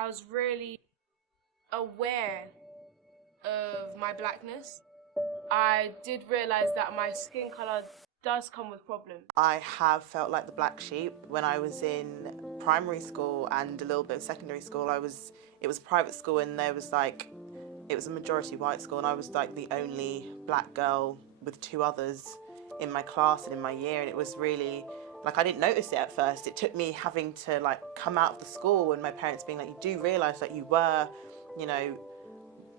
I was really aware of my blackness. I did realise that my skin colour does come with problems. I have felt like the black sheep when I was in primary school and a little bit of secondary school. It was a private school, and it was a majority white school, and I was like the only black girl with 2 others in my class and in my year, and it was really, like, I didn't notice it at first. It took me having to like come out of the school and my parents being like, you do realise that you were, you know,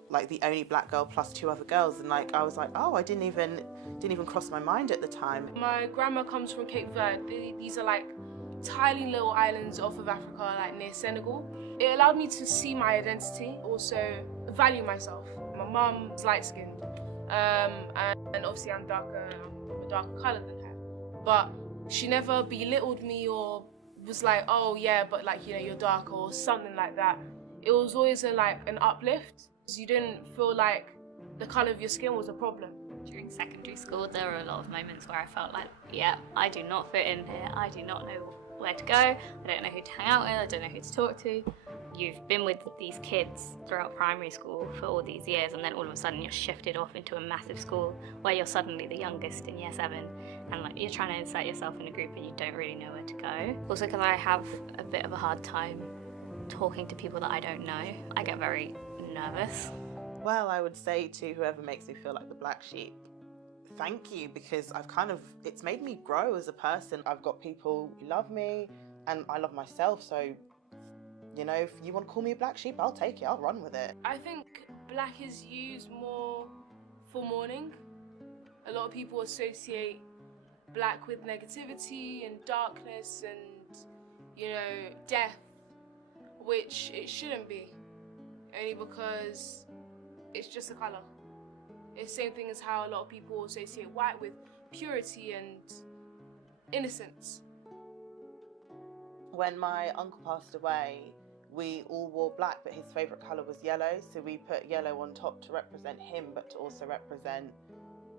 like the only black girl plus 2 other girls, and like I was like, oh, I didn't even cross my mind at the time. My grandma comes from Cape Verde. These are like tiny little islands off of Africa, like near Senegal. It allowed me to see my identity, also value myself. My mum's light skinned, and obviously I'm a darker colour than her, but she never belittled me or was like, oh yeah, but like, you know, you're dark or something like that. It was always an uplift. You didn't feel like the colour of your skin was a problem. During secondary school, there were a lot of moments where I felt like, yeah, I do not fit in here. I do not know where to go. I don't know who to hang out with. I don't know who to talk to. You've been with these kids throughout primary school for all these years, and then all of a sudden you're shifted off into a massive school where you're suddenly the youngest in year 7, and like you're trying to insert yourself in a group and you don't really know where to go. Also, because I have a bit of a hard time talking to people that I don't know, I get very nervous. Well, I would say to whoever makes me feel like the black sheep, thank you, because it's made me grow as a person. I've got people who love me and I love myself, so, you know, if you want to call me a black sheep, I'll take it, I'll run with it. I think black is used more for mourning. A lot of people associate black with negativity and darkness and, you know, death, which it shouldn't be. Only because it's just a colour. It's the same thing as how a lot of people associate white with purity and innocence. When my uncle passed away, we all wore black, but his favourite colour was yellow, so we put yellow on top to represent him, but to also represent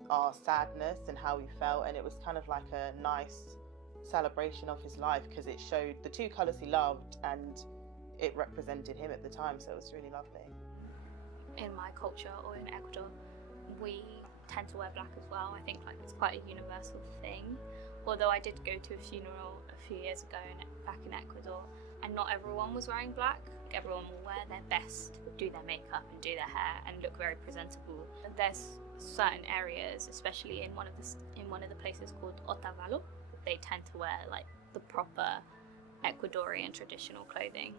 our sadness and how we felt, and it was kind of like a nice celebration of his life because it showed the 2 colours he loved and it represented him at the time, so it was really lovely. In my culture, or in Ecuador, we tend to wear black as well. I think like it's quite a universal thing. Although I did go to a funeral a few years ago back in Ecuador, and not everyone was wearing black. Everyone will wear their best, do their makeup and do their hair and look very presentable. There's certain areas, especially in one of the places called Otavalo, they tend to wear like the proper Ecuadorian traditional clothing.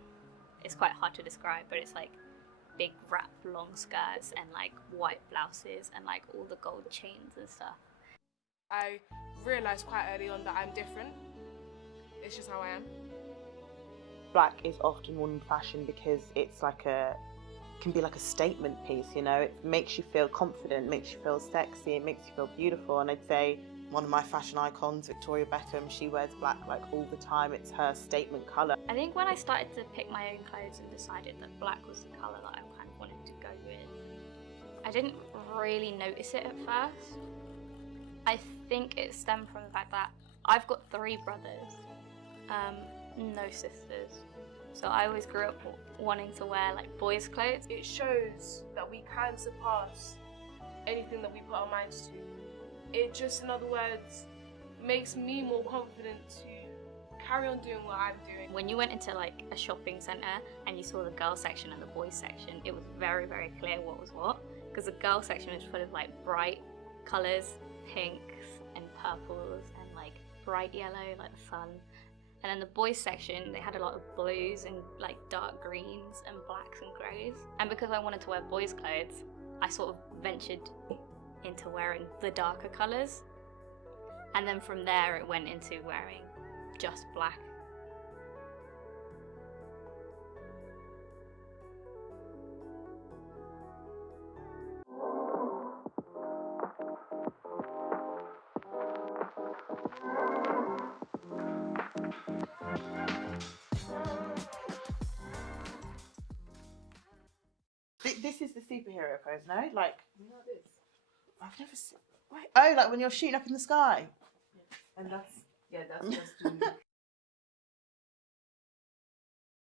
It's quite hard to describe, but it's like big wrap long skirts and like white blouses and like all the gold chains and stuff. I realised quite early on that I'm different. It's just how I am. Black is often worn in fashion because it's can be like a statement piece, you know. It makes you feel confident, makes you feel sexy, it makes you feel beautiful. And I'd say one of my fashion icons, Victoria Beckham, she wears black like all the time. It's her statement colour. I think when I started to pick my own clothes and decided that black was the colour that I kind of wanted to go with, I didn't really notice it at first. I think it stemmed from the fact that I've got 3 brothers, no sisters. So I always grew up wanting to wear like boys' clothes. It shows that we can surpass anything that we put our minds to. It just, in other words, makes me more confident to carry on doing what I'm doing. When you went into like a shopping centre and you saw the girls section and the boys section, it was very, very clear what was what. Because the girls section was full of like bright colours, pinks and purples and like bright yellow like the sun. And then the boys section, they had a lot of blues and like dark greens and blacks and greys. And because I wanted to wear boys' clothes, I sort of ventured into wearing the darker colours, and then from there it went into wearing just black. This is the superhero pose, no? Like, No, this. I've never seen. Wait, oh, like when you're shooting up in the sky. And that's just to